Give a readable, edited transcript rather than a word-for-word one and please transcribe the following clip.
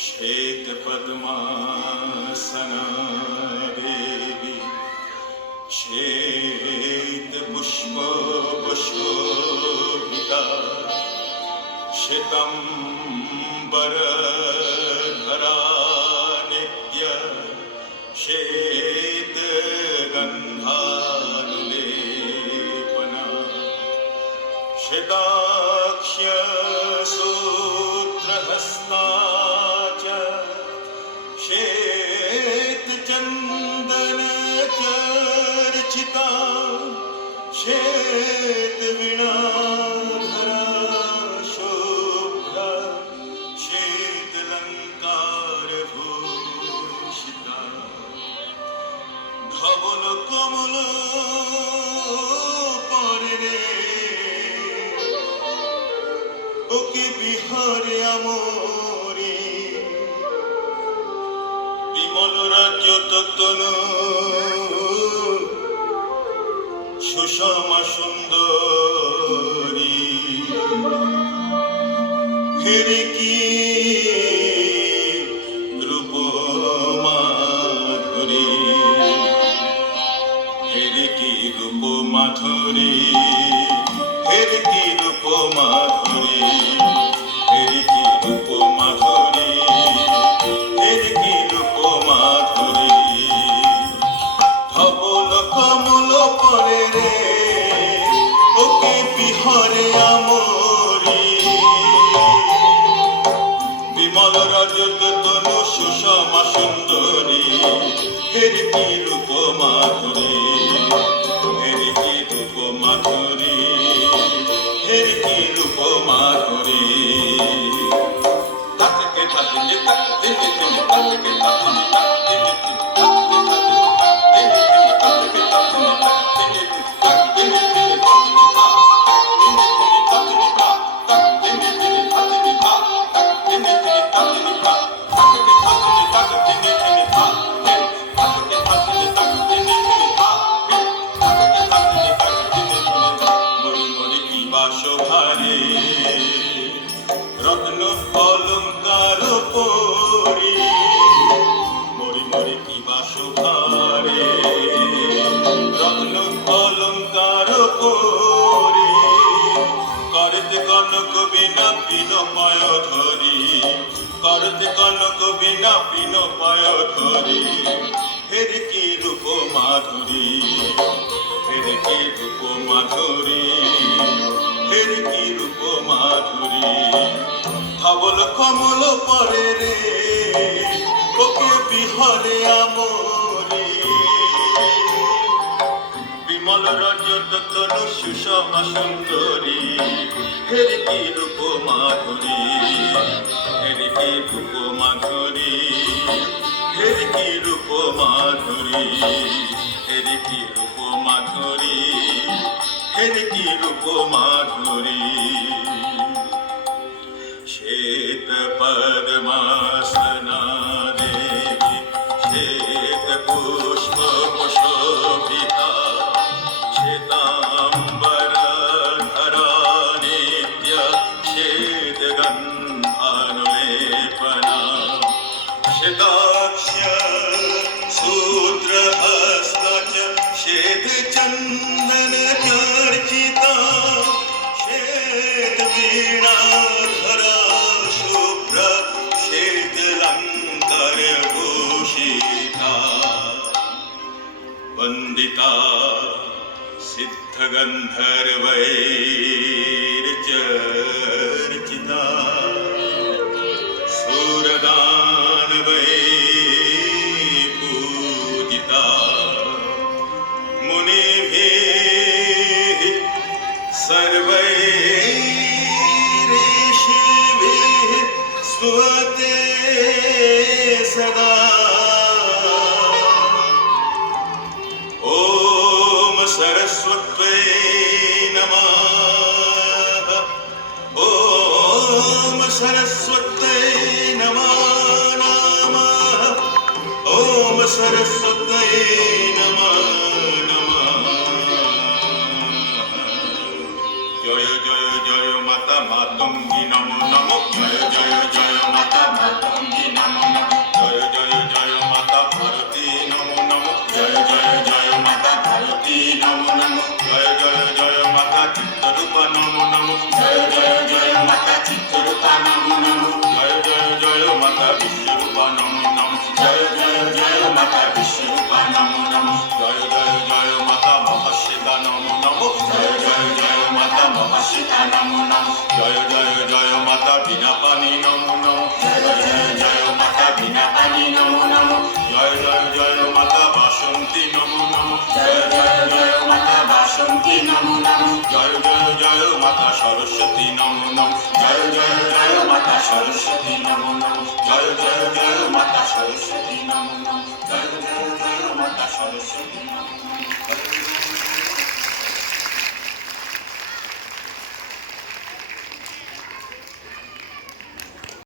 श्वेत पद्मासना देवी श्वेत पुष्पशोभिता श्वेतंबरधरा नित्य श्वेत गंधानुलेपना श्वेताक्ष्य सूत्रहस्ता श्वेत चंदन चर्चिता श्वेत वीणाधरा शुभ्रा श्वेत लंकार भूषिता धवल कमल परे ओके बिहारे আমরি বিমল রাজ্য তত্তনু সুষমা সুন্দরী হেরে কি রূপ মাধুরী হেরে কি রূপ মাধুরী হেরে কি রূপ মাধুরী হেরে কি রূপ মাধুরী হেরে কি রূপ মাধুরী ধবল কমল পরে রে ওকে বিহরে আমরি বিমল রজত তনু সুষমা সুন্দরী হেরে কি রূপ মাধুরী হেরে কি রূপ মাধুরী হেরে কি রূপ মাধুরী তাকে তাকে তাকে দিনে দিনে তাকে তাকে রত্ন অলঙ্কার পরি মরি মরি কিবা শোভারে রত্ন অলঙ্কার পরি করতে কনক বিনা বিনময় ধরি করতে কনক বিনা বিনময় ধরি হেরে কি রূপ মাধুরী হেরে কি রূপ মাধুরী হেরে কি রূপ মাধুরী ধবল কমল পরে রে ওকে বিহরে আমরি বিমল রজত তনু সুষমা সুন্দরী হেরে কি রূপ মাধুরী হেরে কি রূপ মাধুরী হেরে কি রূপ মাধুরী হেরে কি রূপ মাধুরী হেরে কি রূপ মাধুরী श्वेत पद्मासना देवी श्वेत पुष्पशोभिता श्वेतांबरधरा नित्य श्वेत गन्धानुलेपना श्वेताक्ष सूत्रहस्ता च श्वेत चन्दन चर्चिता श्वेत वीणाधरा वंदिता सिद्धगन्धर्वैर्चर्चिता सूरदानवैः पूजिता मुनिभिः सर्वैर्ऋषिभिः स्तुते सदा सरस्वत्यै नमः। सरस्वत्यै नमः नमः जय जय जय माता मातंगी नमो नमो जय जय जय माता मातंगी नमो नमो जय जय जय माता भारती नमो नमो जय जय जय माता भारती नमो नमो जय जय जय माता चित्तरूपा नमो नमो जय जय जय माता चित्तरूपा नमो नमो जय जय जय माता विश्वरूपा नमो नमो जय जय जय माता विश्वरूपा नमो नमो जय जय जय माता महाश्वेता नमो नमो जय जय जय माता महाश्वेता नमो नमो जय जय जय माता बीनापानी नमो नमो जय जय जय माता बीनापानी नमो नमो जय जय जय माता बासंती नमो नमो जय जय जय माता बासंती नमो नमो जय जय जय माता सरस्वती नमो नमो जय जय जय माता सरस्वती नमो नमो जय जय जय माता सरस्वती नमो नमो जय जय जय माता सरस्वती नमो नमो